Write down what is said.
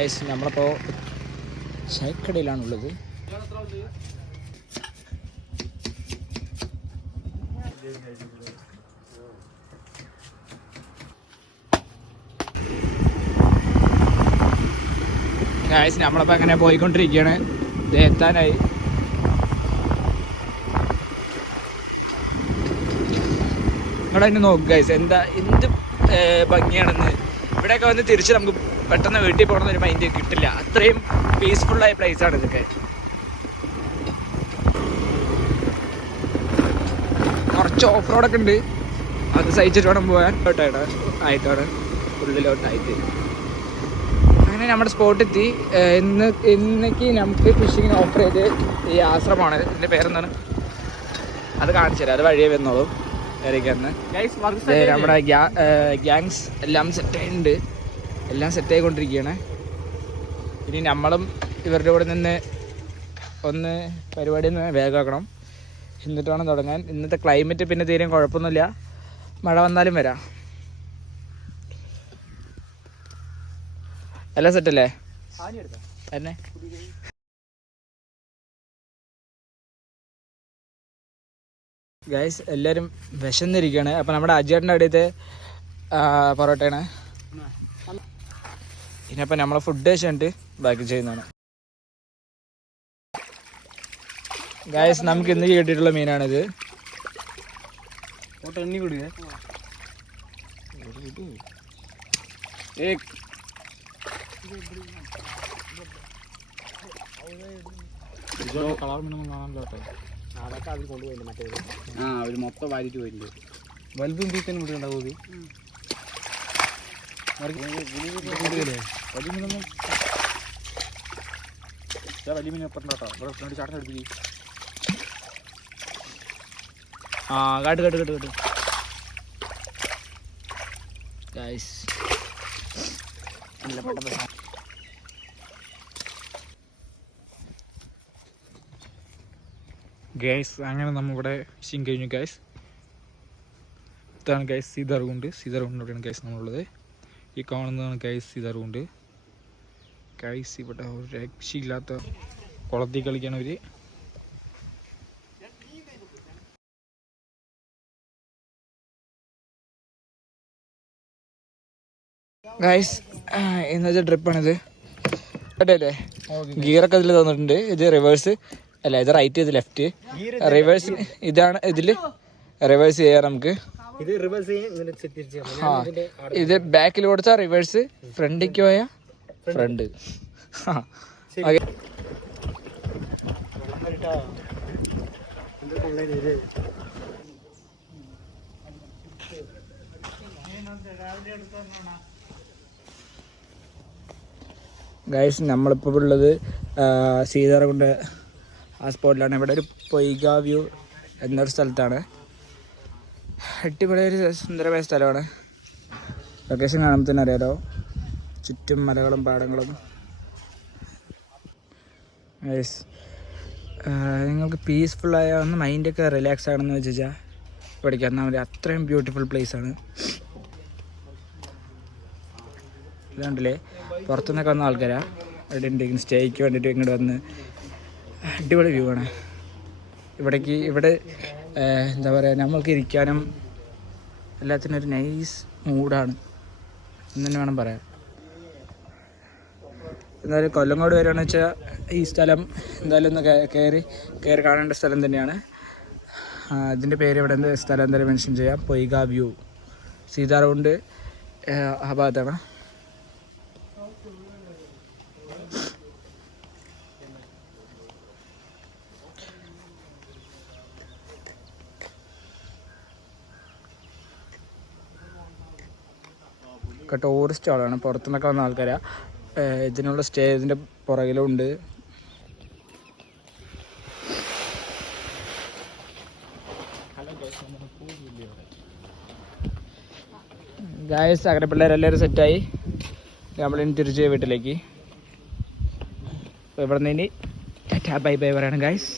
Guys നമ്മളിപ്പോൾ ചായക്കടയിലാണുള്ളത്. Guys നമ്മളിപ്പോൾ അങ്ങനെ പോയിക്കൊണ്ടിരിക്കുകയാണ്. ഇത് എത്താനായി. ഇവിടെ തന്നെ നോക്ക് ഗൈസ്, എന്ത് ഭംഗിയാണെന്ന്. ഇവിടെയൊക്കെ വന്ന് തിരിച്ച് നമുക്ക് പെട്ടെന്ന് വീട്ടിൽ പോകണമെന്നൊരു മൈൻഡ് കിട്ടില്ല. അത്രയും പീസ്ഫുള്ളായ പ്ലേസാണ് ഇതൊക്കെ. കുറച്ച് ഓഫ് റോഡൊക്കെ ഉണ്ട്, അത് സഹിച്ചിട്ട് വേണം പോകാൻ. ആയിട്ടാണ് ഉള്ളിലോട്ടായിട്ട്. അങ്ങനെ നമ്മുടെ സ്പോട്ടെത്തി. ഇന്നേക്ക് നമുക്ക് ഫിഷിങ്ങിന് ഓഫർ ചെയ്ത് ഈ ആശ്രമമാണ്. ഇതിൻ്റെ പേരെന്താണ് അത് കാണിച്ചു തരാം. അത് വഴിയേ വന്നോളൂ. നമ്മുടെ ഗ്യാങ്സ് എല്ലാം സെറ്റായിട്ടുണ്ട്. എല്ലാം സെറ്റായിക്കൊണ്ടിരിക്കുകയാണ്. ഇനി നമ്മളും ഇവരുടെ കൂടെ നിന്ന് ഒന്ന് പരിപാടി വേഗമാക്കണം, എന്നിട്ട് വേണം തുടങ്ങാൻ. ഇന്നത്തെ ക്ലൈമറ്റ് പിന്നെ തീരെയും കുഴപ്പമൊന്നുമില്ല. മഴ വന്നാലും വരാം. എല്ലാം സെറ്റല്ലേ തന്നെ? ഗൈസ് എല്ലാവരും വിശന്നിരിക്കുകയാണ്. അപ്പം നമ്മുടെ അജേട്ടൻ്റെ അടുത്ത് പൊറോട്ടയാണ്. ഇനിയപ്പം നമ്മളെ ഫുഡ് കഴിച്ചിട്ട് ബാക്കി ചെയ്യുന്നതാണ്. ഗൈസ് നമുക്ക് ഇന്ന് കിട്ടിയിട്ടുള്ള മീനാണിത്. അതൊക്കെ അവർ കൊണ്ടുപോയില്ല. മറ്റേ അവർ മൊത്തം വാരിട്ട് പോയിട്ടുണ്ട്. വലുതും തീറ്റനും ഇവിടെ ഉണ്ടാവും. വലിയ മീൻ എപ്പോഴും കേട്ടോ. ഇവിടെ ഫ്രണ്ട് ചാട്ടം എടുപ്പിക്കും. കേട്ട് ഗൈസ് നല്ല പെട്ടെന്ന് ഗൈസ്. അങ്ങനെ നമ്മളിവിടെ ഫിഷിങ് കഴിഞ്ഞു ഗൈസ്. ഇതാണ് ഗൈസ് സീതാർകുണ്ട്. സീതാർകുണ്ടിലൂടെയാണ് ഗൈസ് നമ്മളുള്ളത്. ഈ കാണുന്നതാണ് ഗൈസ് സീതാർകുണ്ട്. ഗൈസ് ഇവിടെ ഒരു രക്ഷയില്ലാത്ത കുളത്തിൽ കളിക്കാണ് ഇവർ. ഗൈസ് ഇന്നത്തെ ട്രിപ്പാണിത്. അല്ലേ ഗിയറൊക്കെ ഇതിൽ തന്നിട്ടുണ്ട്. ഇത് റിവേഴ്സ് അല്ല, ഇത് റൈറ്റ്, ഇത് ലെഫ്റ്റ്. റിവേഴ്സ് ഇതാണ്. ഇതിൽ റിവേഴ്സ് ചെയ്യാം നമുക്ക്. ഇത് ബാക്കിൽ കൊടുത്താൽ റിവേഴ്സ്, ഫ്രണ്ടിലേക്ക് പോയാൽ ഫ്രണ്ട്. ഗൈസ് നമ്മളിപ്പോൾ ഉള്ളത് സീതാർകുണ്ട് ആ സ്പോട്ടിലാണ്. ഇവിടെ ഒരു പൊയ്ഗ വ്യൂ എന്നൊരു സ്ഥലത്താണ്. അടിപൊളി ഒരു സുന്ദരമായ സ്ഥലമാണ്. ലൊക്കേഷൻ കാണുമ്പോൾ തന്നെ അറിയാലോ, ചുറ്റും മലകളും പാടങ്ങളും. ഗൈസ് നിങ്ങൾക്ക് പീസ്ഫുള്ളായ ഒന്ന് മൈൻഡൊക്കെ റിലാക്സ് ആകണമെന്ന് വെച്ചാൽ ഇവിടേക്ക് വന്നാൽ മതി. അത്രയും ബ്യൂട്ടിഫുൾ പ്ലേസാണ്. ഇതുണ്ടല്ലേ, പുറത്തുനിന്നൊക്കെ വന്ന ആൾക്കാരാണ് ഇവിടെ ഉണ്ടെങ്കിൽ സ്റ്റേക്ക് വേണ്ടിയിട്ട് ഇങ്ങോട്ട് വന്ന്. അടിപൊളി വ്യൂ ആണ് ഇവിടേക്ക്. ഇവിടെ എന്താ പറയുക, നമ്മൾക്ക് ഇരിക്കാനും എല്ലാത്തിനും ഒരു നൈസ് മൂഡാണ് എന്ന് തന്നെ വേണം പറയാൻ. എന്തായാലും കൊല്ലങ്കോട് വരികയാണെന്ന് വെച്ചാൽ ഈ സ്ഥലം എന്തായാലും ഒന്ന് കയറി കാണേണ്ട സ്ഥലം തന്നെയാണ്. ഇതിൻ്റെ പേര് ഇവിടെ സ്ഥലം എന്തായാലും മെൻഷൻ ചെയ്യാം. പൊയ്ഗ വ്യൂ, സീതാർകുണ്ട് ആ ഭാഗത്താണ്. ടൂറിസ്റ്റ് ആളാണ്, പുറത്തുനിന്നൊക്കെ വന്ന ആൾക്കാരാണ്. ഇതിനുള്ള സ്റ്റേ ഇതിൻ്റെ പുറകിലും ഉണ്ട്. ഗായ്സ് അങ്ങനെ പിള്ളേരെല്ലാവരും സെറ്റായി. നമ്മളിനി തിരിച്ച് വീട്ടിലേക്ക്. അപ്പോൾ ഇവിടെ നിന്ന് ഇനി ടാറ്റാ ബൈ ബൈ പറയണം ഗായ്സ്.